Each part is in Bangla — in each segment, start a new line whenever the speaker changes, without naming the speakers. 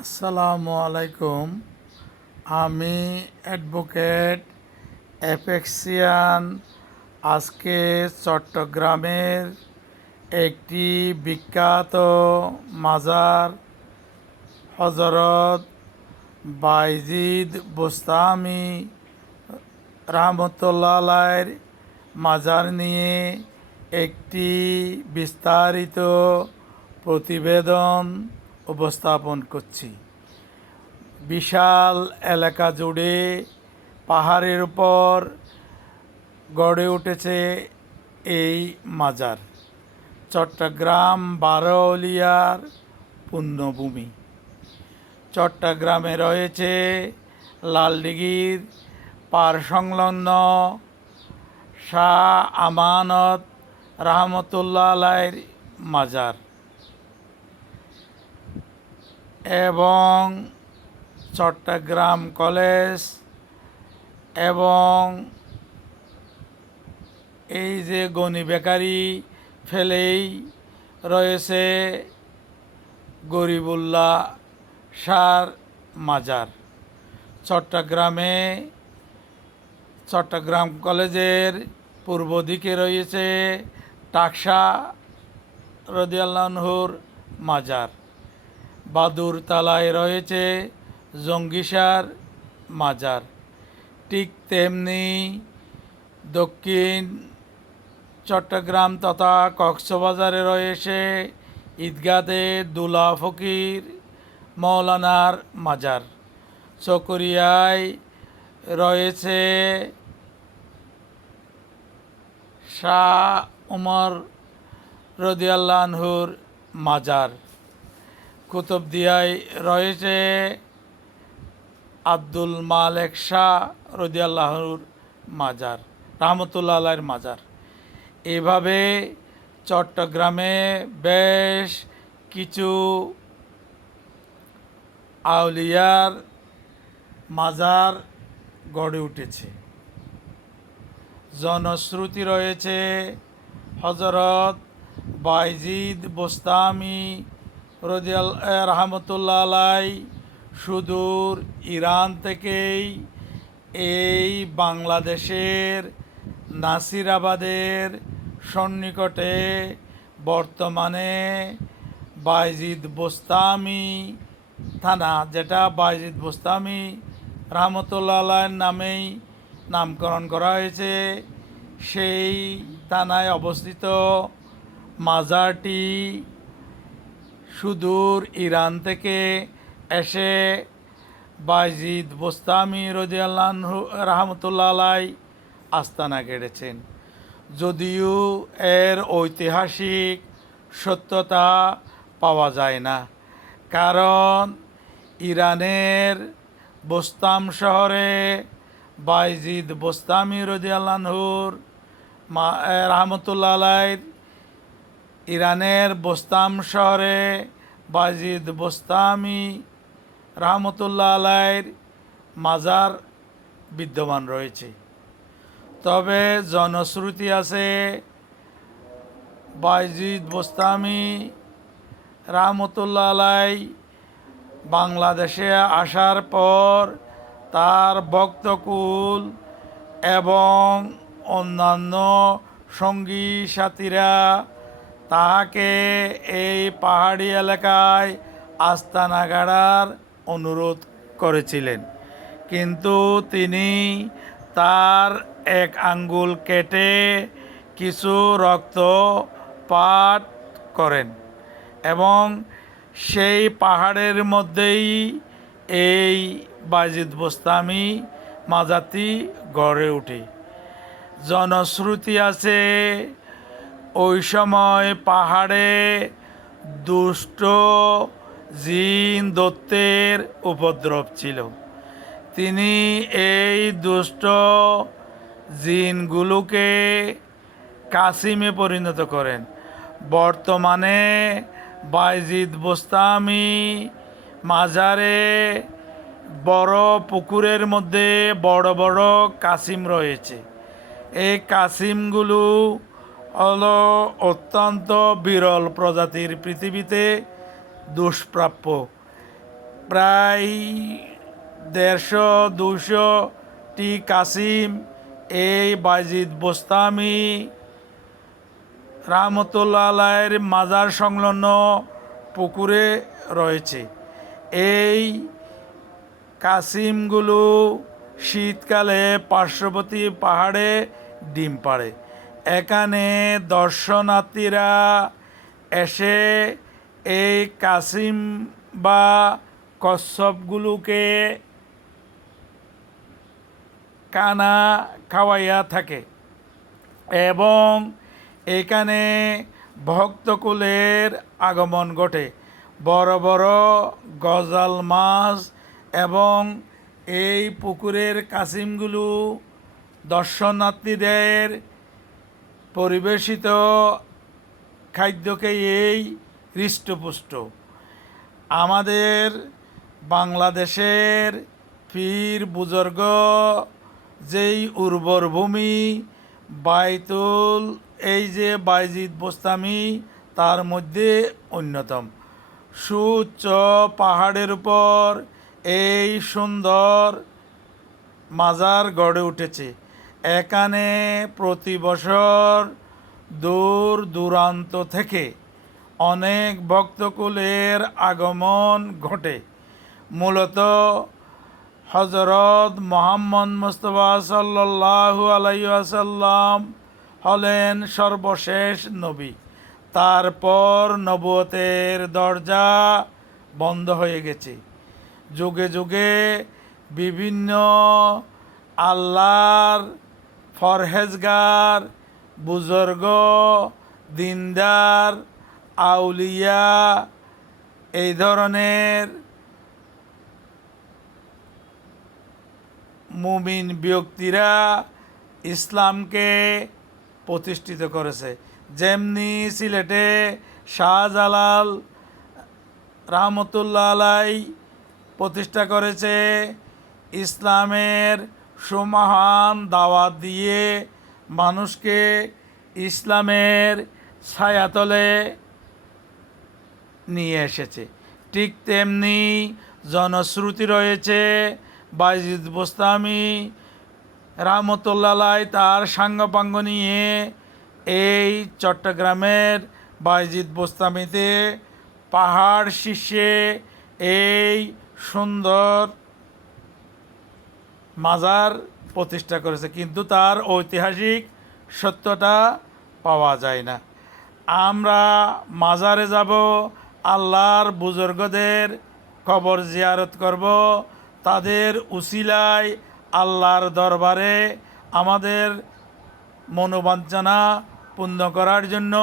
আসসালামু আলাইকুম। আমি অ্যাডভোকেট অ্যাপেক্সিয়ান আজকে চট্টগ্রামের একটি বিখ্যাত মাজার হজরত বাইজিদ বোস্তামি রহমতুল্লাহের মাজার নিয়ে একটি বিস্তারিত প্রতিবেদন উপস্থাপন করছি। বিশাল এলাকা জুড়ে পাহাড়ের উপর গড়ে উঠেছে এই মাজার। চট্টগ্রাম বারোলিয়ার পুণ্যভূমি চট্টগ্রামে রয়েছে লালদিঘির পার সংলগ্ন শাহ আমানত রহমতুল্লাহ আলাইর মাজার। এবং চট্টগ্রাম কলেজ এবং এই যে গনি বেকারি ফেলেই রয়েছে গরিবুল্লাহ সার মাজার। চট্টগ্রামে চট্টগ্রাম কলেজের পূর্ব দিকে রয়েছে টাকসা রদিয়াল্লাহর মাজার। বাদুর তালায় রয়েছে জঙ্গিসার মাজার। ঠিক তেমনি দক্ষিণ চট্টগ্রাম তথা কক্সবাজারে রয়েছে ঈদগাতে দুলা ফকির মৌলানার মাজার। চকরিয়ায় রয়েছে শাহ উমর রদিয়াল্লাহর মাজার। কুতুবদিয়ায় রয়েছে আব্দুল মালেক শাহ রদিয়াল্লাহর মাজার, রহমতুল্লাহ মাজার। এভাবে চট্টগ্রামে বেশ কিছু আউলিয়ার মাজার গড়ে উঠেছে। জনশ্রুতি রয়েছে হজরত বাইজিদ বোস্তামি রদিয়াল রহমতুল্লাহ আলাই সুদূর ইরান থেকেই এই বাংলাদেশের, নাসিরাবাদের সন্নিকটে বর্তমানে বাইজিদ বোস্তামি থানা, যেটা বাইজিদ বোস্তামি রহমতুল্লাহ আলাইয়ের নামেই নামকরণ করা হয়েছে, সেই থানায় অবস্থিত মাজারটি সুদূর ইরান থেকে এসে বাইজিদ বোস্তামি রদিয়াল্লাহ রহমতুল্লাহ আস্তানা গেড়েছেন। যদিও এর ঐতিহাসিক সত্যতা পাওয়া যায় না, কারণ ইরানের বোস্তাম শহরে বাইজিদ বোস্তামি রদিয়াল্লাহুর মা রহমতুল্লাহ আলাইর ইরানের বোস্তাম শহরে বাজিদ বোস্তামি রহমতুল্লাহ আলাইর মাজার বিদ্যমান রয়েছে। তবে জনশ্রুতি আছে বাইজিদ বোস্তামি রহমতুল্লাহ আলাই বাংলাদেশে আসার পর তার ভক্তকুল এবং অন্যান্য সঙ্গী সাথীরা তাহাকে এই পাহাড়ি এলাকায় আস্তানা গাড়ার অনুরোধ করেছিলেন। কিন্তু তিনি তার এক আঙ্গুল কেটে কিছু রক্ত পাট করেন এবং সেই পাহাড়ের মধ্যেই এই বাজিদ বোস্তামি মাজাতি গড়ে ওঠে। জনশ্রুতি আছে ওই সময় পাহাড়ে দুষ্ট জিন দত্তের উপদ্রব ছিল। তিনি এই দুষ্ট জিনগুলোকে কাসিমে পরিণত করেন। বর্তমানে বাইজিদ বোস্তামি মাজারে বড় পুকুরের মধ্যে বড় বড় কাসিম রয়েছে। এই কাসিমগুলো হলো অত্যন্ত বিরল প্রজাতির পৃথিবীতে দুষ্প্রাপ্য। প্রায় দেড়শো দুশো টি কাসিম এই বাইজিদ বোস্তামি, রহমতুল্লাহ আলাইয়ের মাজার সংলগ্ন পুকুরে রয়েছে। এই কাসিমগুলো শীতকালে পার্শ্ববর্তী পাহাড়ে ডিম পাড়ে। এখানে দর্শনার্থীরা এসে এই কাসিম বা কচ্ছপগুলোকে কানা খাওয়াইয়া থাকে এবং এখানে ভক্তকুলের আগমন ঘটে। বড় বড় গজাল মাছ এবং এই পুকুরের কাসিমগুলো দর্শনার্থীদের পরিবেশিত খাদ্যকে এই হৃষ্টপুষ্ট। আমাদের বাংলাদেশের পীর বুজুর্গ যেই উর্বর ভূমি, বাইতুল, এই যে বাইজিদ বোস্তামি, তার মধ্যে অন্যতম। সুউচ্চ পাহাড়ের উপর এই সুন্দর মাজার গড়ে উঠেছে। এখানে প্রতি বছর দূর দূরান্ত থেকে অনেক ভক্তকুলের আগমন ঘটে। মূলত হজরত মোহাম্মদ মুস্তফা সাল্লাল্লাহু আলাইহি আসাল্লাম হলেন সর্বশেষ নবী। তারপর নবতের দরজা বন্ধ হয়ে গেছে। যুগে যুগে বিভিন্ন আল্লাহর ফরহেজগার, বুজুর্গ, দিনদার, আউলিয়া, এই ধরনের মুমিন ব্যক্তিরা ইসলামকে প্রতিষ্ঠিত করেছে। যেমনি সিলেটে শাহজালাল রহমতুল্লাহ আলাই প্রতিষ্ঠা করেছে ইসলামের সুমহান দাওয়াত দিয়ে মানুষকে ইসলামের ছায়াতলে নিয়ে এসেছে। ঠিক তেমনি জনশ্রুতি রয়েছে, বাইজিদ বোস্তামি রামতুল্লাহ তার সাঙ্গপাঙ্গ নিয়ে এই চট্টগ্রামের বাইজিদ বোস্তামিতে পাহাড় শীর্ষে এই সুন্দর মাজার প্রতিষ্ঠা করেছে, কিন্তু তার ঐতিহাসিক সত্যটা পাওয়া যায় না আমরা মাজারে যাব, আল্লাহর বুজুর্গদের কবর জিয়ারত করব, তাদের উসিলায় আল্লাহর দরবারে আমাদের মনোবাঞ্ছনা পূর্ণ করার জন্য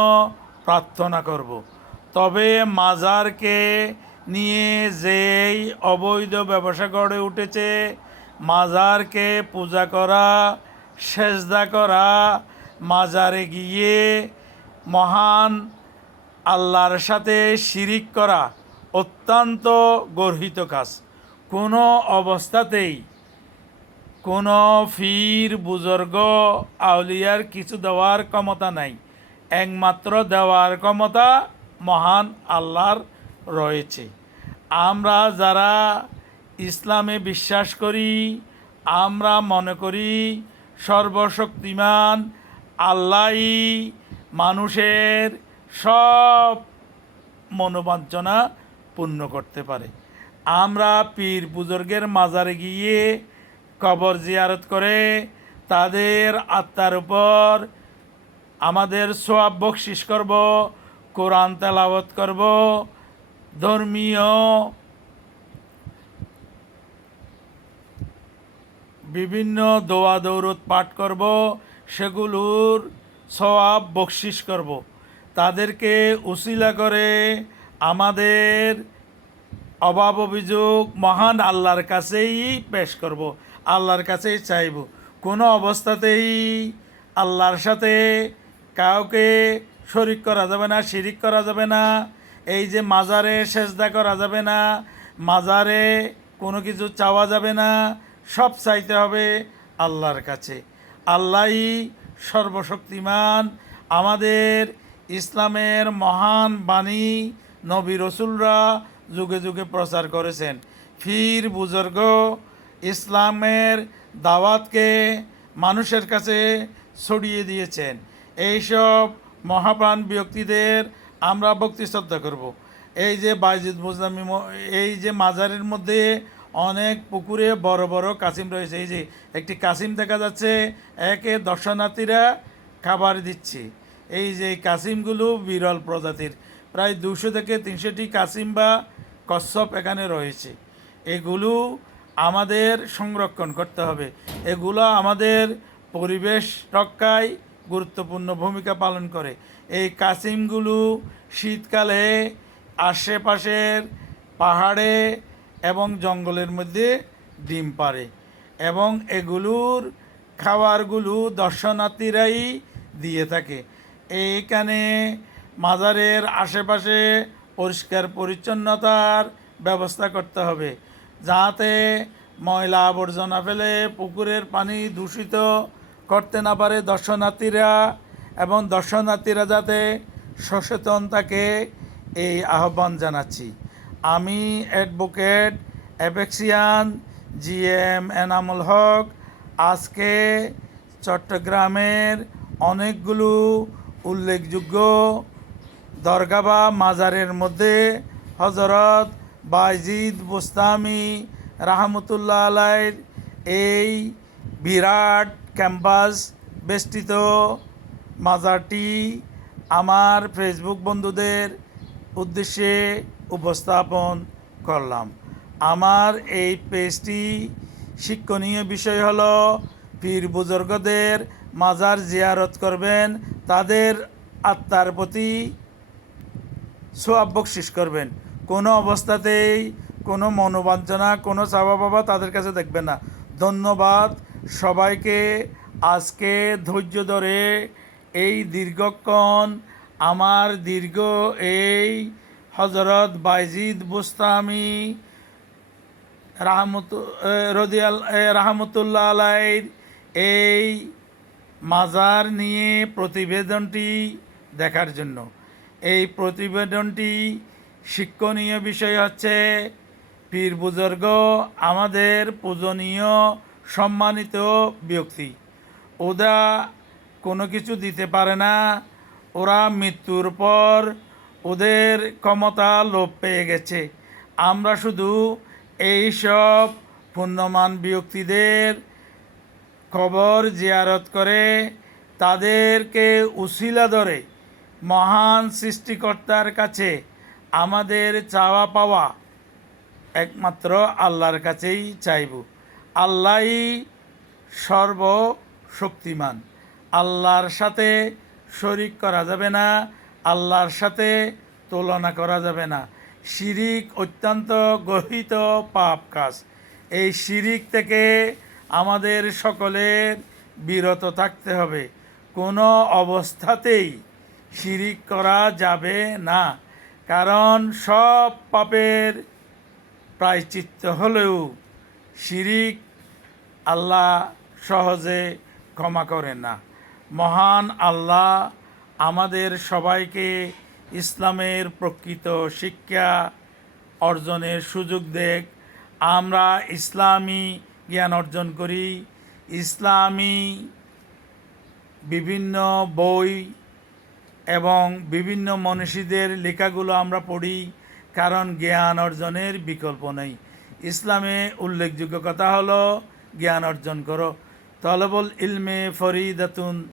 প্রার্থনা করব। তবে মাজারকে নিয়ে যেই অবৈধ ব্যবসা গড়ে উঠেছে মাজারকে পূজা করা, সেজদা করা, মাজারে গিয়ে মহান আল্লাহর সাথে শিরিক করা অত্যন্ত গর্হিত কাজ। কোনো অবস্থাতেই কোনো ফির বুজর্গ আউলিয়ার কিছু দেওয়ার ক্ষমতা নাই। একমাত্র দেওয়ার ক্ষমতা মহান আল্লাহর রয়েছে। আমরা যারা ইসলামে বিশ্বাস করি, আমরা মনে করি সর্বশক্তিমান আল্লাহই মানুষের সব মনোবাঞ্ছনা পূর্ণ করতে পারে। আমরা পীর বুজুর্গের মাজারে গিয়ে কবর জিয়ারত করে তাদের আত্মার উপর আমাদের সোয়াব বকশিস করব, কোরআন তেলাওয়াত করব, ধর্মীয় বিভিন্ন দোয়া দৌরত পাঠ করব, সেগুলোর সওয়াব বকশিস করব। তাদেরকে উসিলা করে আমাদের অভাব অভিযোগ মহান আল্লাহর কাছেই পেশ করব, আল্লাহর কাছেই চাইব। কোনো অবস্থাতেই আল্লাহর সাথে কাউকে শরিক করা যাবে না, শিরিক করা যাবে না, এই যে মাজারে সেজদা করা যাবে না, মাজারে কোনো কিছু চাওয়া যাবে না সব চাইতে হবে আল্লাহর কাছে। আল্লাহই সর্বশক্তিমান, আমাদের ইসলামের মহান বাণী নবী রসুলরা যুগে যুগে প্রচার করেছেন। ফির বুজুর্গ, ইসলামের দাওয়াতকে মানুষের কাছে ছড়িয়ে দিয়েছেন। এইসব মহাপ্রাণ ব্যক্তিদের আমরা ভক্তি শ্রদ্ধা করব। এই যে বাইজিদ মুজলামি এই যে মাজারের মধ্যে অনেক পুকুরে বড় বড় কাসিম রয়েছে। এই যে একটি কাসিম দেখা যাচ্ছে, একে দর্শনার্থীরা খাবার দিচ্ছে। এই যে কাসিমগুলো বিরল প্রজাতির। প্রায় দুশো থেকে তিনশোটি কাসিম বা কচ্ছপ এখানে রয়েছে। এগুলো আমাদের সংরক্ষণ করতে হবে। এগুলো আমাদের পরিবেশ রক্ষায় গুরুত্বপূর্ণ ভূমিকা পালন করে। এই কাসিমগুলো শীতকালে আশেপাশের পাহাড়ে এবং জঙ্গলের মধ্যে ডিম পারে এবং এগুলোর খাবারগুলো দর্শনার্থীরাই দিয়ে থাকে। এইখানে মাজারের আশেপাশে পরিষ্কার পরিচ্ছন্নতার ব্যবস্থা করতে হবে, যাতে ময়লা আবর্জনা ফেলে পুকুরের পানি দূষিত করতে না পারে দর্শনার্থীরা এবং দর্শনার্থীরা যাতে সচেতন থাকে, এই আহ্বান জানাচ্ছি। আমি অ্যাডভোকেট অ্যাপেক্সিয়ান জি এম এনামুল হক। আজকে চট্টগ্রামের অনেকগুলো উল্লেখযোগ্য দরগা বা মাজারের মধ্যে হজরত বাইজিদ বোস্তামি রাহমতুল্লাহ আলাইর এই বিরাট ক্যাম্পাস বেষ্টিত মাজারটি আমার ফেসবুক বন্ধুদের উদ্দেশ্যে উপস্থাপন করলাম। আমার এই পেজটি শিক্ষণীয় বিষয় হল, পীর বুজুর্গদের মাজার জিয়ারত করবেন, তাদের আত্মার প্রতি সোয়াব বকশিস করবেন। কোনো অবস্থাতেই কোনো মনোবাঞ্ছনা, কোনো চাওয়া বাবা তাদের কাছে দেখবেন না। ধন্যবাদ সবাইকে। আজকে ধৈর্য ধরে এই দীর্ঘক্ষণ, আমার দীর্ঘ এই হজরত বাইজিদ বুস্তামি রাহমত রদিয়াল রাহমতুল্লাহ আলাইর এই মাজার নিয়ে প্রতিবেদনটি দেখার জন্য। এই প্রতিবেদনটি শিক্ষণীয় বিষয় হচ্ছে, পীর বুজুর্গ আমাদের পূজনীয়, সম্মানিত ব্যক্তি। ওরা কোনো কিছু দিতে পারে না, ওরা মৃত্যুর পর ওদের ক্ষমতা লোপ পেয়ে গেছে। আমরা শুধু এই সব পুণ্যমান ব্যক্তিদের কবর জিয়ারত করে তাদেরকে উসিলা ধরে মহান সৃষ্টিকর্তার কাছে আমাদের চাওয়া পাওয়া একমাত্র আল্লাহর কাছেই চাইব। আল্লাহই সর্বশক্তিমান। আল্লাহর সাথে শরিক করা যাবে না। আল্লাহর সাথে তুলনা করা যাবে না। শিরিক অত্যন্ত গহিত পাপ কাজ। এই শিরিক থেকে আমাদের সকলের বিরত থাকতে হবে। কোনো অবস্থাতেই শিরিক করা যাবে না। কারণ সব পাপের প্রায়চিত্ত হলেও শিরিক আল্লাহ সহজে ক্ষমা করেন না। মহান আল্লাহ আমাদের সবাইকে ইসলামের প্রকৃত শিক্ষা অর্জনের সুযোগ দেখ। আমরা ইসলামী জ্ঞান অর্জন করি। ইসলামী বিভিন্ন বই এবং বিভিন্ন মনীষীদের লেখাগুলো আমরা পড়ি, কারণ জ্ঞান অর্জনের বিকল্প নেই। ইসলামে উল্লেখযোগ্য কথা হলো, জ্ঞান অর্জন করো। তলবল ইলমে ফরিদাতুন।